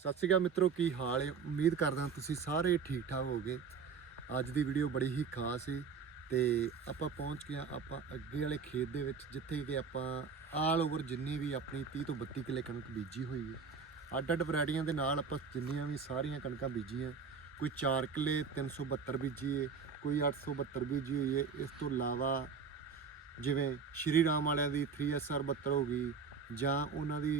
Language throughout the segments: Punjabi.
ਸਤਿ ਸ਼੍ਰੀ ਅਕਾਲ ਮਿੱਤਰੋ, ਕੀ ਹਾਲ ਹੈ? ਉਮੀਦ ਕਰਦਾ ਤੁਸੀਂ ਸਾਰੇ ਠੀਕ ਠਾਕ ਹੋਗੇ ਅੱਜ ਦੀ ਵੀਡੀਓ ਬੜੀ ਹੀ ਖਾਸ ਹੈ ਤੇ ਆਪਾਂ ਪਹੁੰਚ ਗਏ ਹਾਂ ਆਪਾਂ ਅੱਗੇ ਵਾਲੇ ਖੇਤ ਦੇ ਵਿੱਚ, ਜਿੱਥੇ ਕਿ ਆਪਾਂ ਆਲ ਓਵਰ ਜਿੰਨੀ ਵੀ ਆਪਣੀ 30 ਤੋਂ 32 ਕਿੱਲੇ ਕਣਕ ਬੀਜੀ ਹੋਈ ਹੈ। ਅੱਡ ਅੱਡ ਵੈਰਾਈਟੀਆਂ ਦੇ ਨਾਲ ਆਪਾਂ ਜਿੰਨੀਆਂ ਵੀ ਸਾਰੀਆਂ ਕਣਕਾਂ ਬੀਜੀਆਂ, ਕੋਈ 4 ਕਿੱਲੇ 372 ਬੀਜੀ ਹੈ ਕੋਈ 872 ਬੀਜੀ ਹੋਈ ਹੈ ਇਸ ਤੋਂ ਇਲਾਵਾ ਜਿਵੇਂ ਸ਼੍ਰੀ ਰਾਮ ਵਾਲਿਆਂ ਦੀ 3SR 72 ਹੋ ਗਈ ਜਾਂ ਉਹਨਾਂ ਦੀ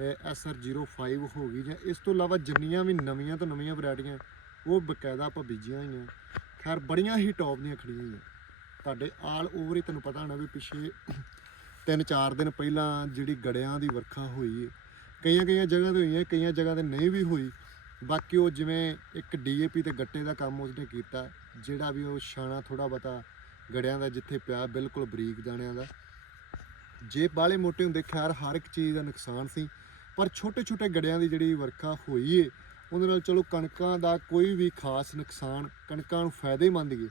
SR05 ਹੋ ਗਈ ਜਾਂ ਇਸ ਤੋਂ ਇਲਾਵਾ ਜਿੰਨੀਆਂ ਵੀ ਨਵੀਆਂ ਤੋਂ ਨਵੀਆਂ ਵੈਰਾਈਟੀਆਂ, ਉਹ ਬਕਾਇਦਾ ਆਪਾਂ ਬੀਜੀਆਂ ਹੋਈਆਂ। ਖੈਰ, ਬੜੀਆਂ ਹੀ ਟੌਪ ਦੀਆਂ ਖੜੀਆਂ ਹੋਈਆਂ। ਤੁਹਾਡੇ ਆਲ ਓਵਰ ਹੀ ਤੁਹਾਨੂੰ ਪਤਾ ਹੋਣਾ ਵੀ ਪਿਛੇ ਤਿੰਨ ਚਾਰ ਦਿਨ ਪਹਿਲਾਂ ਜਿਹੜੀ ਗੜਿਆਂ ਦੀ ਵਰਖਾ ਹੋਈ, ਕਈਆਂ ਕਈਆਂ ਜਗ੍ਹਾ ਤੇ ਹੋਈ ਹੈ ਕਈਆਂ ਜਗ੍ਹਾ ਤੇ ਨਹੀਂ ਵੀ ਹੋਈ। ਬਾਕੀ ਉਹ ਜਿਵੇਂ ਇੱਕ ਡੀਏਪੀ ਤੇ ਗੱਟੇ ਦਾ ਕੰਮ ਉਸਨੇ ਕੀਤਾ, ਜਿਹੜਾ ਵੀ ਉਹ ਛਾਣਾ ਥੋੜਾ ਬਤਾ ਗੜਿਆਂ ਦਾ ਜਿੱਥੇ ਪਿਆ, ਬਿਲਕੁਲ ਬਰੀਕ ਦਾਣਿਆਂ ਦਾ। ਜੇ ਬਾਲੇ ਮੋਟੇ ਹੁੰਦੇ, ਖੈਰ, ਹਰ ਇੱਕ ਚੀਜ਼ ਦਾ ਨੁਕਸਾਨ ਸੀ। ਪਰ ਛੋਟੇ ਛੋਟੇ ਗੜਿਆਂ ਦੀ ਜਿਹੜੀ ਵਰਖਾ ਹੋਈ ਏ, ਉਹਦੇ ਨਾਲ ਚਲੋ ਕਣਕਾਂ ਦਾ ਕੋਈ ਵੀ ਖਾਸ ਨੁਕਸਾਨ ਕਣਕਾਂ ਨੂੰ ਫਾਇਦੇਮੰਦ ਏ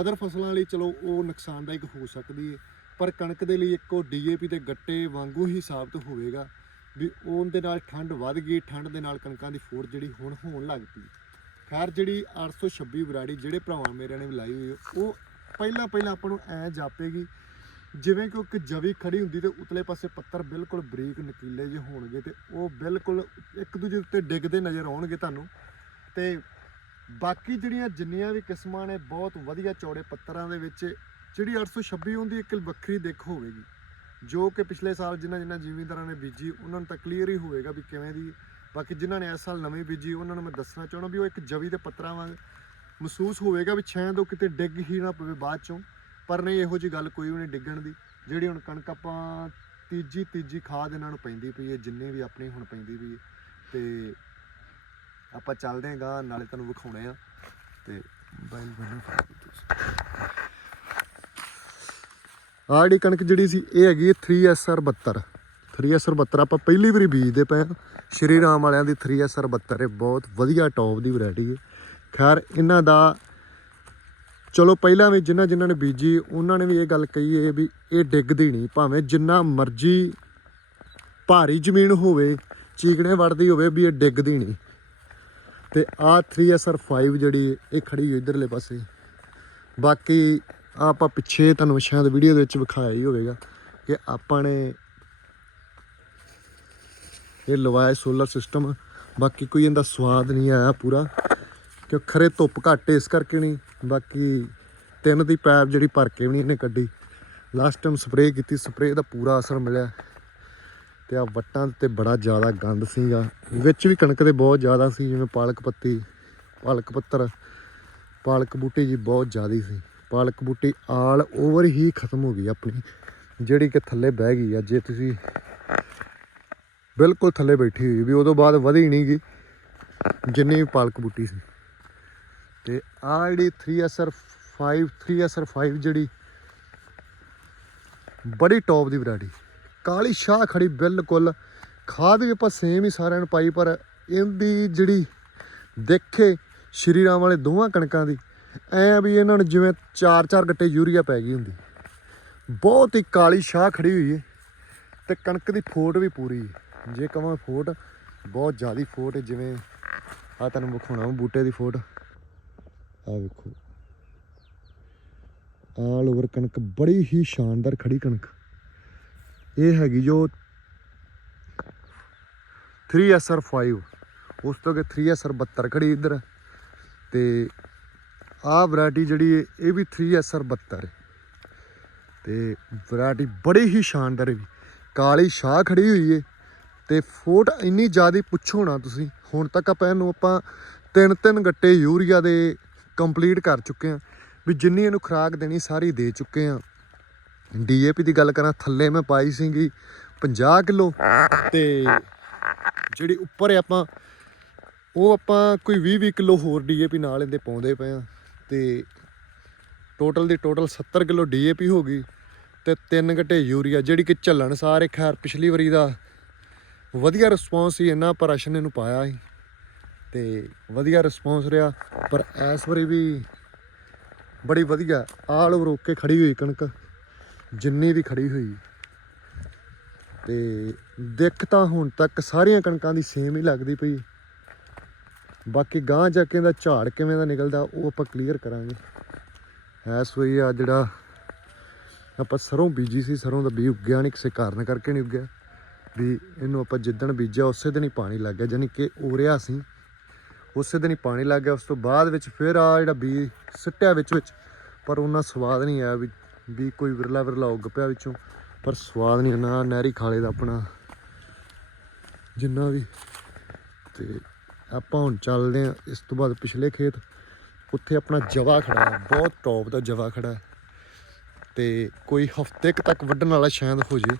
ਅਦਰ ਫਸਲਾਂ ਲਈ ਚਲੋ ਉਹ ਨੁਕਸਾਨਦਾਇਕ ਹੋ ਸਕਦੀ ਏ, ਪਰ ਕਣਕ ਦੇ ਲਈ ਇੱਕੋ ਡੀਏਪੀ ਤੇ ਗੱਟੇ ਵਾਂਗੂ ਹੀ ਸਾਬਤ ਹੋਵੇਗਾ ਵੀ ਉਹਦੇ ਨਾਲ ਠੰਡ ਵੱਧ ਗਈ, ਠੰਡ ਦੇ ਨਾਲ ਕਣਕਾਂ ਦੀ ਫੋੜ ਜਿਹੜੀ ਹੁਣ ਹੋਣ ਲੱਗ ਪਈ। ਖੈਰ ਜਿਹੜੀ 826 ਵੈਰਾਈਟੀ ਜਿਹੜੇ ਭਰਾਵਾਂ ਮੇਰੇ ਨੇ ਵੀ ਲਾਈ ਹੋਈ ਹੈ ਉਹ ਪਹਿਲਾਂ ਪਹਿਲਾਂ ਆਪਾਂ ਨੂੰ ਐ ਜਾਪੇਗੀ ਜਿਵੇਂ ਕਿ ਇੱਕ ਜਵੀ ਖੜੀ ਹੁੰਦੀ ਤੇ ਉਤਲੇ ਪਾਸੇ ਪੱਤਰ ਬਿਲਕੁਲ ਬਰੀਕ ਨਕੀਲੇ ਜਿਹੇ ਹੋਣਗੇ ਤੇ ਉਹ ਬਿਲਕੁਲ ਇੱਕ ਦੂਜੇ ਉੱਤੇ ਡਿੱਗਦੇ ਨਜ਼ਰ ਆਉਣਗੇ ਤੁਹਾਨੂੰ। ਤੇ ਬਾਕੀ ਜਿਹੜੀਆਂ ਜਿੰਨੀਆਂ ਵੀ ਕਿਸਮਾਂ ਨੇ ਬਹੁਤ ਵਧੀਆ ਚੌੜੇ ਪੱਤਰਾਂ ਦੇ ਵਿੱਚ, ਜਿਹੜੀ 826 ਉਹਦੀ ਇੱਕ ਵੱਖਰੀ ਦਿੱਖ ਹੋਵੇਗੀ। ਜੋ ਕਿ ਪਿਛਲੇ ਸਾਲ ਜਿਨ੍ਹਾਂ ਜਿਨ੍ਹਾਂ ਜ਼ਿਮੀਂਦਾਰਾਂ ਨੇ ਬੀਜੀ, ਉਹਨਾਂ ਨੂੰ ਤਾਂ ਕਲੀਅਰ ਹੀ ਹੋਵੇਗਾ ਵੀ ਕਿਵੇਂ ਦੀ। ਬਾਕੀ ਜਿਨ੍ਹਾਂ ਨੇ ਇਸ ਸਾਲ ਨਵੀਂ ਬੀਜੀ, ਉਹਨਾਂ ਨੂੰ ਮੈਂ ਦੱਸਣਾ ਚਾਹਣਾ ਵੀ ਉਹ ਇੱਕ ਜਵੀ ਦੇ ਪੱਤਰਾਂ ਵਾਂਗ ਮਹਿਸੂਸ ਹੋਵੇਗਾ ਵੀ ਸ਼ਾਇਦ ਤੋਂ ਕਿਤੇ ਡਿੱਗ ਹੀ ਨਾ ਪਵੇ ਬਾਅਦ ਚੋਂ। ਪਰ ਨਹੀਂ, ਇਹੋ ਜੀ ਗੱਲ ਕੋਈ ਵੀ ਨਹੀਂ ਡਿੱਗਣ ਦੀ, ਜਿਹੜੀ ਹੁਣ ਕਣਕ ਆਪਾਂ ਤੀਜੀ ਤੀਜੀ ਖਾਦ ਇਹਨਾਂ ਨੂੰ ਪੈਂਦੀ ਪਈ ਹੈ, ਜਿੰਨੇ ਵੀ ਆਪਣੀ ਹੁਣ ਪੈਂਦੀ ਪਈ ਹੈ। ਤੇ ਆਪਾਂ ਚੱਲਦੇ ਆਂ ਨਾਲੇ ਤੁਹਾਨੂੰ ਵਿਖਾਉਣੇ ਆ ਤੇ ਮੋਬਾਈਲ ਬੰਨੋ ਆਹ ਕਣਕ ਜਿਹੜੀ ਸੀ, ਇਹ ਹੈਗੀ ਹੈ 3SR 72 3SR 72 ਆਪਾਂ ਪਹਿਲੀ ਵਾਰੀ ਬੀਜਦੇ ਪਏ ਹਾਂ। ਸ਼੍ਰੀ ਰਾਮ ਵਾਲਿਆਂ ਦੀ 3SR 72 ਇਹ ਬਹੁਤ ਵਧੀਆ ਟੌਪ ਦੀ ਵੈਰਾਈਟੀ ਹੈ। ਖੈਰ, ਇਹਨਾਂ ਦਾ ਚਲੋ ਪਹਿਲਾਂ ਵੀ ਜਿਨ੍ਹਾਂ ਜਿਨ੍ਹਾਂ ਨੇ ਬੀਜੀ, ਉਹਨਾਂ ਨੇ ਵੀ ਇਹ ਗੱਲ ਕਹੀ ਹੈ ਵੀ ਇਹ ਡਿੱਗਦੀ ਨਹੀਂ, ਭਾਵੇਂ ਜਿੰਨਾ ਮਰਜ਼ੀ ਭਾਰੀ ਜ਼ਮੀਨ ਹੋਵੇ, ਚੀਕਣੇ ਵੜਦੀ ਹੋਵੇ ਵੀ ਇਹ ਡਿੱਗਦੀ ਨਹੀਂ। ਤੇ ਆ 3SR5 ਜਿਹੜੀ ਇਹ ਖੜੀ ਹੋਈ ਇਧਰਲੇ ਪਾਸੇ। ਬਾਕੀ ਆਹ ਆਪਾਂ ਪਿੱਛੇ ਤੁਹਾਨੂੰ ਸ਼ਾਇਦ ਵੀਡੀਓ ਦੇ ਵਿੱਚ ਵਿਖਾਇਆ ਹੀ ਹੋਵੇਗਾ ਕਿ ਆਪਾਂ ਨੇ ਇਹ ਲਵਾਇਆ ਸੋਲਰ ਸਿਸਟਮ ਬਾਕੀ ਕੋਈ ਇਹਦਾ ਸਵਾਦ ਨਹੀਂ ਆਇਆ ਪੂਰਾ। ਕਿ ਖਰੇ ਧੁੱਪ ਘੱਟ ਇਸ ਕਰਕੇ ਨਹੀਂ, ਬਾਕੀ ਤਿੰਨ ਦੀ ਪੈਪ ਜਿਹੜੀ ਭਰ ਕੇ ਵੀ ਨਹੀਂ ਇਹਨੇ ਕੱਢੀ। ਲਾਸਟ ਟਾਈਮ ਸਪਰੇਅ ਕੀਤੀ ਸਪਰੇਅ ਦਾ ਪੂਰਾ ਅਸਰ ਮਿਲਿਆ। ਤੇ ਆ ਵੱਟਾਂ ਤੇ ਬੜਾ ਜ਼ਿਆਦਾ ਗੰਦ ਸੀਗਾ। ਵਿੱਚ ਵੀ ਕਣਕ ਦੇ ਬਹੁਤ ਜ਼ਿਆਦਾ ਸੀ, ਜਿਵੇਂ ਪਾਲਕ ਪੱਤੀ, ਪਾਲਕ ਪੱਤਰ, ਪਾਲਕ ਬੂਟੀ ਜੀ ਬਹੁਤ ਜ਼ਿਆਦੀ ਸੀ। ਪਾਲਕ ਬੂਟੀ ਆਲ ਓਵਰ ਹੀ ਖਤਮ ਹੋ ਗਈ ਆਪਣੀ। ਜਿਹੜੀ ਕਿ ਥੱਲੇ ਬਹਿ ਗਈ ਆ ਜੇ ਤੁਸੀਂ ਬਿਲਕੁਲ ਥੱਲੇ ਬੈਠੀ ਹੋਈ ਵੀ ਉਦੋਂ ਬਾਅਦ ਵਧੀ ਨਹੀਂ ਗਈ, ਜਿੰਨੀ ਵੀ ਪਾਲਕ ਬੂਟੀ ਸੀ। ਤੇ ਆ ਜਿਹੜੀ 3SR5 3SR5 ਜਿਹੜੀ ਬੜੀ ਟੌਪ ਦੀ ਵੈਰਾਈਟੀ ਕਾਲੀ ਸ਼ਾਹ ਖੜੀ ਬਿਲਕੁਲ, ਖਾਦ ਵੀ ਆਪਾਂ ਸੇਮ ਹੀ ਸਾਰਿਆਂ ਨੂੰ ਪਾਈ, ਪਰ ਇਹਦੀ ਜਿਹੜੀ ਦੇਖੇ ਸ਼੍ਰੀ ਰਾਮ ਵਾਲੇ ਦੋਵਾਂ ਕਣਕਾਂ ਦੀ, ਐ ਵੀ ਇਹਨਾਂ ਨੂੰ ਜਿਵੇਂ ਚਾਰ ਚਾਰ ਗੱਟੇ ਯੂਰੀਆ ਪੈ ਗਈ ਹੁੰਦੀ। ਬਹੁਤ ਹੀ ਕਾਲੀ ਸ਼ਾਹ ਖੜੀ ਹੋਈ ਹੈ ਤੇ ਕਣਕ ਦੀ ਫੋਟ ਵੀ ਪੂਰੀ ਹੈ ਜੇ ਕਹਾਂ ਫੋਟ, ਬਹੁਤ ਜ਼ਿਆਦੀ ਫੋਟ ਹੈ ਜਿਵੇਂ ਆ ਤੁਹਾਨੂੰ ਵਿਖਾਉਣਾ ਬੂਟੇ ਦੀ ਫੋਟ। ਆ ਵੇਖੋ। ਆਲ ਓਵਰ ਕਣਕ, ਬੜੀ ਹੀ ਸ਼ਾਨਦਾਰ ਖੜੀ ਕਣਕ। ਇਹ ਹੈਗੀ ਜੋ 3SR5 ਉਸ ਤੋਂ ਅਗੇ 3SR72 ਖੜੀ ਇੱਧਰ। ਤੇ ਆਹ ਵੈਰਾਈਟੀ ਜਿਹੜੀ ਹੈ ਇਹ ਵੀ 3SR72 ਹੈ ਤੇ ਵੈਰਾਈਟੀ ਬੜੀ ਹੀ ਸ਼ਾਨਦਾਰ ਹੈ ਵੀ ਕਾਲੀ ਸ਼ਾਹ ਖੜੀ ਹੋਈ ਹੈ ਤੇ ਫੋਟ ਇੰਨੀ ਜ਼ਿਆਦਾ ਪੁੱਛੋ ਨਾ ਤੁਸੀਂ। ਹੁਣ ਤੱਕ ਆਪਾਂ ਇਹਨੂੰ ਆਪਾਂ ਤਿੰਨ ਤਿੰਨ ਗੱਟੇ ਯੂਰੀਆ ਦੇ ਕੰਪਲੀਟ ਕਰ ਚੁੱਕੇ ਹਾਂ। ਵੀ ਜਿੰਨੀ ਇਹਨੂੰ ਖੁਰਾਕ ਦੇਣੀ ਸਾਰੀ ਦੇ ਚੁੱਕੇ ਹਾਂ। ਡੀਏਪੀ ਦੀ ਗੱਲ ਕਰਾਂ, ਥੱਲੇ ਮੈਂ ਪਾਈ ਸੀਗੀ 50 ਕਿਲੋ। ਤੇ ਜਿਹੜੀ ਉੱਪਰ ਆਪਾਂ, ਉਹ ਆਪਾਂ ਕੋਈ 20 20 ਕਿਲੋ ਹੋਰ ਡੀਏਪੀ ਨਾਲ ਇਹਦੇ ਪਾਉਂਦੇ ਪਏ ਆ ਤੇ ਟੋਟਲ ਦੀ ਟੋਟਲ 70 ਕਿਲੋ ਡੀਏਪੀ ਹੋ ਗਈ ਤੇ ਤਿੰਨ ਘਟੇ ਯੂਰੀਆ, ਜਿਹੜੀ ਕਿ ਝੱਲਣ ਸਾਰੇ ਖੈਰ ਪਿਛਲੀ ਵਾਰੀ ਦਾ ਵਧੀਆ ਰਿਸਪੌਂਸ ਸੀ, ਇੰਨਾ ਪਰ ਅਸ਼ਨ ਇਹਨੂੰ ਪਾਇਆ ਸੀ। ਤੇ ਵਧੀਆ ਰਿਸਪੌਂਸ ਰਿਹਾ, ਪਰ ਇਸ ਵਾਰੀ ਵੀ ਬੜੀ ਵਧੀਆ, ਆਲ ਓਵਰ ਓਕੇ ਖੜੀ ਹੋਈ ਕਣਕ, ਜਿੰਨੀ ਵੀ ਖੜੀ ਹੋਈ। ਤੇ ਦਿੱਖ ਤਾਂ ਹੁਣ ਤੱਕ ਸਾਰੀਆਂ ਕਣਕਾਂ ਦੀ ਸੇਮ ਹੀ ਲੱਗਦੀ ਪਈ। ਬਾਕੀ ਗਾਂ ਜਾ ਕੇ ਦਾ ਝਾੜ ਕਿਵੇਂ ਦਾ ਨਿਕਲਦਾ, ਉਹ ਆਪਾਂ ਕਲੀਅਰ ਕਰਾਂਗੇ। ਐਸ ਹੋਈ ਆ ਜਿਹੜਾ ਆਪਾਂ ਸਰੋਂ ਬੀਜੀ ਸੀ, ਸਰੋਂ ਦਾ ਬੀਜ ਉੱਗਿਆ ਨਹੀਂ ਕਿਸੇ ਕਾਰਨ ਕਰਕੇ ਨਹੀਂ ਉੱਗਿਆ। ਵੀ ਇਹਨੂੰ ਆਪਾਂ ਜਿੱਦਣ ਬੀਜਿਆ, ਉਸੇ ਦਿਨ ਹੀ ਪਾਣੀ ਲੱਗ ਗਿਆ ਯਾਨੀ ਕਿ ਉਰਿਆ ਸੀ। ਉਸੇ ਦਿਨ ਹੀ ਪਾਣੀ ਲੱਗ ਗਿਆ ਉਸ ਤੋਂ ਬਾਅਦ ਵਿੱਚ ਫਿਰ ਆ ਜਿਹੜਾ ਬੀ ਸਿੱਟਿਆ ਵਿੱਚ ਵਿੱਚ ਪਰ ਉਹਨਾਂ ਸਵਾਦ ਨਹੀਂ ਆਇਆ ਵੀ ਵੀ ਕੋਈ ਵਿਰਲਾ ਵਿਰਲਾ ਉੱਗ ਪਿਆ ਵਿੱਚੋਂ ਪਰ ਸਵਾਦ ਨਹੀਂ ਨਾ ਨਹਿਰੀ ਖਾਲੇ ਦਾ ਆਪਣਾ ਜਿੰਨਾ ਵੀ ਤੇ ਆਪਾਂ ਹੁਣ ਚੱਲਦੇ ਆ ਇਸ ਤੋਂ ਬਾਅਦ ਪਿਛਲੇ ਖੇਤ ਉੱਥੇ ਆਪਣਾ ਜਵਾ ਖੜਾ ਹੈ, ਬਹੁਤ ਟੌਪ ਦਾ ਜਵਾ ਖੜਾ ਹੈ। ਤੇ ਕੋਈ ਹਫ਼ਤੇ ਕੁ ਤੱਕ ਵੱਢਣ ਵਾਲਾ ਸ਼ਾਇਦ ਹੋ ਜੇ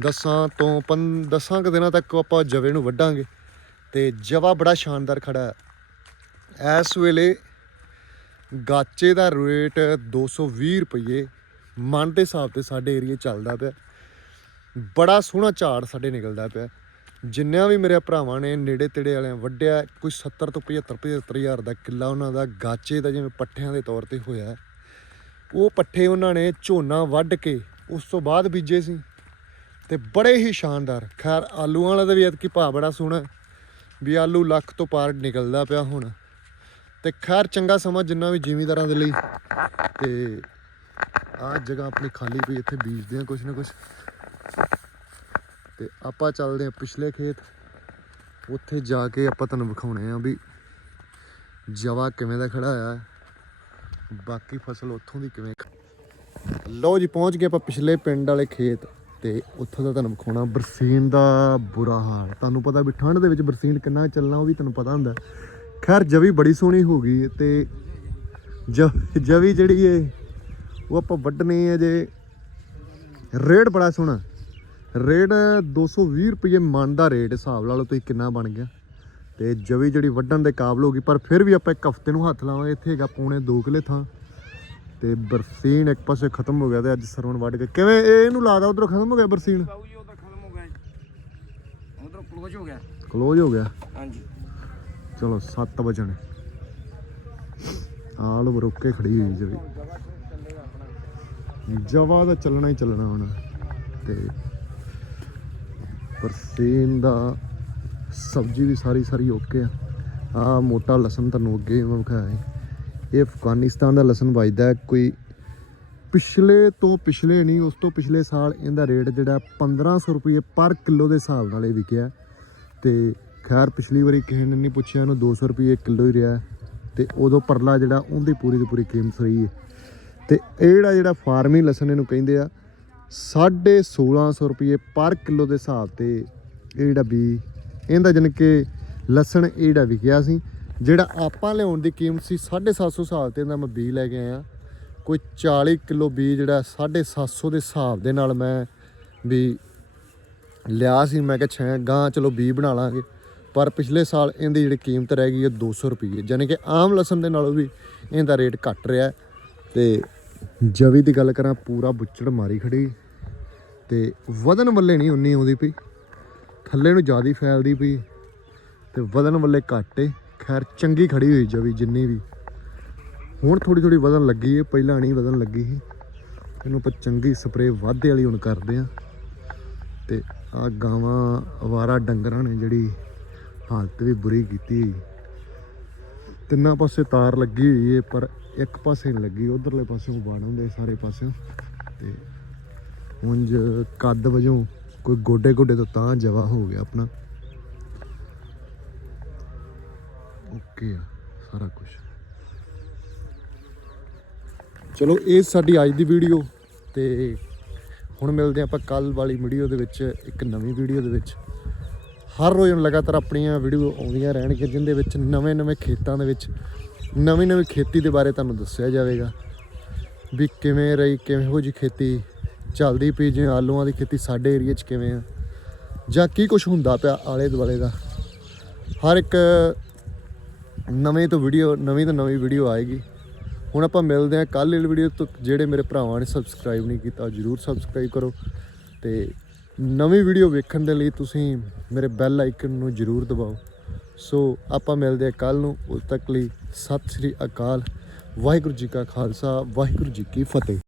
ਦਸਾਂ ਤੋਂ 15 ਦਸਾਂ ਕੁ ਦਿਨਾਂ ਤੱਕ ਆਪਾਂ ਜਵੇ ਨੂੰ ਵੱਢਾਂਗੇ ਤੇ ਜਵਾ ਬੜਾ ਸ਼ਾਨਦਾਰ ਖੜਾ ਹੈ। ਇਸ ਵੇਲੇ ਗਾਚੇ ਦਾ ਰੇਟ 220 ਰੁਪਏ ਮਨ ਦੇ ਹਿਸਾਬ ਤੇ ਸਾਡੇ ਏਰੀਏ ਚੱਲਦਾ ਪਿਆ। ਬੜਾ ਸੋਹਣਾ ਝਾੜ ਸਾਡੇ ਨਿਕਲਦਾ ਪਿਆ। ਜਿੰਨਿਆਂ ਵੀ ਮੇਰੇ ਭਰਾਵਾਂ ਨੇ ਨੇੜੇ ਤੇੜੇ ਵਾਲਿਆਂ ਵੱਢਿਆ, ਕੋਈ 70 ਤੋਂ 75 75 ਹਜ਼ਾਰ ਦਾ ਕਿੱਲਾ ਉਹਨਾਂ ਦਾ ਗਾਚੇ ਦਾ ਜਿਵੇਂ ਪੱਠਿਆਂ ਦੇ ਤੌਰ ਤੇ ਹੋਇਆ ਉਹ ਪੱਠੇ ਉਹਨਾਂ ਨੇ ਝੋਨਾ ਵੱਢ ਕੇ ਉਸ ਤੋਂ ਬਾਅਦ ਬੀਜੇ ਸੀ। ਤੇ ਬੜੇ ਹੀ ਸ਼ਾਨਦਾਰ। ਖੈਰ, ਆਲੂਆਂ ਵਾਲਾ ਦਾ ਵੀ ਐਤਕੀ ਭਾਅ ਬੜਾ ਸੋਹਣਾ ਵੀ ਆਲੂ ਲੱਖ ਤੋਂ ਪਾਰ ਨਿਕਲਦਾ ਪਿਆ ਹੁਣ। ਤੇ ਖੈਰ ਚੰਗਾ ਸਮਾਂ ਜਿੰਨਾ ਵੀ ਜ਼ਿਮੀਂਦਾਰਾਂ ਦੇ ਲਈ। ਤੇ ਆਹ ਜਗ੍ਹਾ ਆਪਣੀ ਖਾਲੀ ਪਈ, ਇੱਥੇ ਬੀਜਦੇ ਆ ਕੁਛ ਨਾ ਕੁਛ। ਤੇ ਆਪਾਂ ਚੱਲਦੇ ਆ ਪਿਛਲੇ ਖੇਤ। ਉੱਥੇ ਜਾ ਕੇ ਆਪਾਂ ਤੁਹਾਨੂੰ ਵਿਖਾਉਣੇ ਆ ਵੀ ਜਵਾ ਕਿਵੇਂ ਦਾ ਖੜਾ ਆ ਬਾਕੀ ਫਸਲ ਉੱਥੋਂ ਦੀ ਕਿਵੇਂ ਲਓ ਜੀ, ਪਹੁੰਚ ਗਏ ਆਪਾਂ ਪਿਛਲੇ ਪਿੰਡ ਵਾਲੇ ਖੇਤ। ਤੇ ਉੱਥੋਂ ਦਾ ਤੁਹਾਨੂੰ ਵਿਖਾਉਣਾ ਬਰਸੀਨ ਦਾ ਬੁਰਾ ਹਾਲ। ਤੁਹਾਨੂੰ ਪਤਾ ਵੀ ਠੰਡ ਦੇ ਵਿੱਚ ਬਰਸੀਨ ਕਿੰਨਾ ਚੱਲਣਾ, ਉਹ ਵੀ ਤੁਹਾਨੂੰ ਪਤਾ ਹੁੰਦਾ। ਖੈਰ, ਜਵੀ ਬੜੀ ਸੋਹਣੀ ਹੋ ਗਈ ਤੇ ਜਵੀ ਜਿਹੜੀ ਏ, ਉਹ ਆਪਾਂ ਵੱਢਣੀ ਹੈ ਜੇ। ਰੇਟ ਬੜਾ ਸੋਹਣਾ। ਰੇਟ 220 ਰੁਪਏ ਮਨ ਦਾ ਰੇਟ, ਹਿਸਾਬ ਲਾ ਲਓ ਤੁਸੀਂ ਕਿੰਨਾ ਬਣ ਗਿਆ। ਤੇ ਜਵੀ ਜਿਹੜੀ ਵੱਢਣ ਦੇ ਕਾਬਲ ਹੋ ਗਈ, ਪਰ ਫਿਰ ਵੀ ਆਪਾਂ ਇੱਕ ਹਫ਼ਤੇ ਨੂੰ ਹੱਥ ਲਾਵਾਂਗੇ, ਇੱਥੇ ਹੈਗਾ ਪੌਣੇ 2 ਕਿਲੇ ਥਾਂ। ਤੇ ਬਰਸੀਨ ਇੱਕ ਪਾਸੇ ਖਤਮ ਹੋ ਗਿਆ ਤੇ ਅੱਜ ਸਰਵਣ ਵੱਢ ਕੇ। ਕਿਵੇਂ ਇਹ ਇਹਨੂੰ ਲਾਦਾ ਉਧਰੋਂ ਖਤਮ ਹੋ ਗਿਆ ਬਰਸੀਨ? ਬਾਊ ਜੀ ਉਧਰ ਖਤਮ ਹੋ ਗਿਆ ਉਧਰ ਕਲੋਜ਼ ਹੋ ਗਿਆ। ਕਲੋਜ਼ ਹੋ ਗਿਆ? ਹਾਂਜੀ। ਚਲੋ 7 ਵਜਣ ਆਲ ਰੁੱਕ ਕੇ ਖੜੀ ਹੋਈ ਜਵੀ ਜਵਾ ਦਾ ਚੱਲਣਾ ਹੀ ਚੱਲਣਾ ਹੁਣ। ਤੇ ਬਰਸੀਨ ਦਾ ਸਬਜ਼ੀ ਵੀ ਸਾਰੀ ਸਾਰੀ ਓਕੇ ਆ। ਆ ਮੋਟਾ ਲਸਣ ਤੁਹਾਨੂੰ ਅੱਗੇ ਮੈਂ ਵਿਖਾਇਆ। ਇਹ ਅਫਗਾਨਿਸਤਾਨ ਦਾ ਲਸਣ ਵੱਜਦਾ ਕੋਈ ਪਿਛਲੇ ਤੋਂ ਪਿਛਲੇ ਨਹੀਂ, ਉਸ ਤੋਂ ਪਿਛਲੇ ਸਾਲ ਇਹਦਾ ਰੇਟ ਜਿਹੜਾ 1500 ਰੁਪਏ ਪਰ ਕਿਲੋ ਦੇ ਹਿਸਾਬ ਨਾਲ ਇਹ ਵਿਕਿਆ। ਤੇ ਖੈਰ, ਪਿਛਲੀ ਵਾਰੀ ਕਿਸੇ ਨੇ ਨਹੀਂ ਪੁੱਛਿਆ ਇਹਨੂੰ 200 ਰੁਪਏ ਕਿਲੋ ਹੀ ਰਿਹਾ। ਤੇ ਉਦੋਂ ਪਰਲਾ ਜਿਹੜਾ, ਉਹਦੀ ਪੂਰੀ ਦੀ ਪੂਰੀ ਕੀਮਤ ਰਹੀ ਹੈ। ਤੇ ਇਹ ਜਿਹੜਾ ਜਿਹੜਾ ਫਾਰਮੀ ਲਸਣ ਇਹਨੂੰ ਕਹਿੰਦੇ ਆ 1650 ਰੁਪਏ ਪਰ ਕਿਲੋ ਦੇ ਹਿਸਾਬ ਤੇ ਇਹ ਜਿਹੜਾ ਬੀ, ਇਹਦਾ ਜਾਣੀ ਕਿ ਲਸਣ ਇਹ ਜਿਹੜਾ ਵਿਕਿਆ ਸੀ। ਜਿਹੜਾ ਆਪਾਂ ਲਿਆਉਣ ਦੀ ਕੀਮਤ ਸੀ 750 ਹਿਸਾਬ ਤੇ ਇਹਦਾ ਮੈਂ ਬੀ ਲੈ ਕੇ ਆਇਆ। ਕੋਈ 40 ਕਿਲੋ ਬੀ ਜਿਹੜਾ 750 ਦੇ ਹਿਸਾਬ ਦੇ ਨਾਲ ਮੈਂ ਵੀ ਲਿਆ ਸੀ। ਮੈਂ ਕਿਹਾ ਛੇ ਗਾਂ ਚਲੋ ਬੀ ਬਣਾ ਲਾਂਗੇ। ਪਰ ਪਿਛਲੇ ਸਾਲ ਇਹਦੀ ਜਿਹੜੀ ਕੀਮਤ ਰਹਿ ਗਈ ਹੈ 200 ਰੁਪਏ ਯਾਨੀ ਕਿ ਆਮ ਲਸਣ ਦੇ ਨਾਲੋਂ ਵੀ ਇਹਦਾ ਰੇਟ ਘੱਟ ਰਿਹਾ। ਤੇ ਜਵੀ ਦੀ ਗੱਲ ਕਰਾਂ, ਪੂਰਾ ਬੁੱਚੜ ਮਾਰੀ ਖੜੀ। ਤੇ ਵਦਨ ਵੱਲੇ ਨਹੀਂ ਉਨੀ ਆਉਂਦੀ ਪਈ। ਥੱਲੇ ਨੂੰ ਜ਼ਿਆਦੀ ਫੈਲਦੀ ਪਈ। ਤੇ ਵਦਨ ਵੱਲੇ ਘੱਟ ਏ। ਖੈਰ ਚੰਗੀ ਖੜੀ ਹੋਈ ਜਵੀ ਜਿੰਨੀ ਵੀ। ਹੁਣ ਥੋੜੀ ਥੋੜੀ ਵਧਣ ਲੱਗੀ ਹੈ ਪਹਿਲਾਂ ਨਹੀਂ ਵਧਣ ਲੱਗੀ ਸੀ। ਇਹਨੂੰ ਆਪਾਂ ਚੰਗੀ ਸਪਰੇਅ ਵਾਧੇ ਵਾਲੀ ਹੁਣ ਕਰਦੇ ਆ। ਤੇ ਆ ਗਾਵਾਂ, ਅਵਾਰਾ, ਡੰਗਰਾਂ ਨੇ ਜਿਹੜੀ ਹਾਲਤ ਵੀ ਬੁਰੀ ਕੀਤੀ ਤਿੰਨਾਂ ਪਾਸੇ ਤਾਰ ਲੱਗੀ ਹੋਈ ਹੈ ਪਰ ਇੱਕ ਪਾਸੇ ਨਹੀਂ ਲੱਗੀ, ਉਧਰਲੇ ਪਾਸਿਓਂ ਬਾਣ ਹੁੰਦੇ ਸਾਰੇ ਪਾਸਿਓਂ। ਤੇ ਉਂਝ ਕੱਦ ਵਜੋਂ ਕੋਈ ਗੋਡੇ ਗੋਡੇ ਤੋਂ ਤਾਂ ਜਵਾ ਹੋ ਗਿਆ ਆਪਣਾ। ਓਕੇ ਆ, ਸਾਰਾ ਕੁਝ ਚਲੋ, ਇਹ ਸਾਡੀ ਅੱਜ ਦੀ ਵੀਡੀਓ ਤੇ ਹੁਣ ਮਿਲਦੇ ਆਪਾਂ ਕੱਲ ਵਾਲੀ ਵੀਡੀਓ ਦੇ ਵਿੱਚ, ਇੱਕ ਨਵੀਂ ਵੀਡੀਓ ਦੇ ਵਿੱਚ। ਹਰ ਰੋਜ਼ ਲਗਾਤਾਰ ਆਪਣੀਆਂ ਵੀਡੀਓ ਆਉਂਦੀਆਂ ਰਹਿਣਗੀਆਂ, ਜਿੰਦੇ ਵਿੱਚ ਨਵੇਂ-ਨਵੇਂ ਖੇਤਾਂ ਦੇ ਵਿੱਚ ਨਵੀਂ-ਨਵੀਂ ਖੇਤੀ ਦੇ ਬਾਰੇ ਤੁਹਾਨੂੰ ਦੱਸਿਆ ਜਾਵੇਗਾ। ਵੀ ਕਿਵੇਂ ਰਹੀ ਕਿਹੋ ਜੀ ਖੇਤੀ? ਚੱਲਦੀ ਪਈ ਜਿਵੇਂ ਆਲੂਆਂ ਦੀ ਖੇਤੀ ਸਾਡੇ ਏਰੀਆ 'ਚ ਕਿਵੇਂ ਆ? ਜਾਂ ਕੀ ਕੁਝ ਹੁੰਦਾ ਪਿਆ ਆਲੇ ਦੁਆਲੇ ਦਾ? ਹਰ ਇੱਕ ਨਵੇਂ ਤੋਂ ਵੀਡੀਓ ਨਵੀਂ ਤੋਂ ਨਵੀਂ ਵੀਡੀਓ ਆਏਗੀ। ਹੁਣ ਆਪਾਂ ਮਿਲਦੇ ਹਾਂ ਕੱਲ੍ਹ ਵਾਲੀ ਵੀਡੀਓ ਤੋਂ, ਜਿਹੜੇ ਮੇਰੇ ਭਰਾਵਾਂ ਨੇ ਸਬਸਕ੍ਰਾਈਬ ਨਹੀਂ ਕੀਤਾ, ਜਰੂਰ ਸਬਸਕ੍ਰਾਈਬ ਕਰੋ। ਤੇ ਨਵੀਂ ਵੀਡੀਓ ਵੇਖਣ ਦੇ ਲਈ ਤੁਸੀਂ ਮੇਰੇ ਬੈਲ ਆਈਕਨ ਨੂੰ ਜਰੂਰ ਦਬਾਓ। ਸੋ ਆਪਾਂ ਮਿਲਦੇ ਹਾਂ ਕੱਲ ਨੂੰ। ਉਦ ਤੱਕ ਲਈ ਸਤਿ ਸ੍ਰੀ ਅਕਾਲ। ਵਾਹਿਗੁਰੂ ਜੀ ਕਾ ਖਾਲਸਾ, ਵਾਹਿਗੁਰੂ ਜੀ ਕੀ ਫਤਿਹ।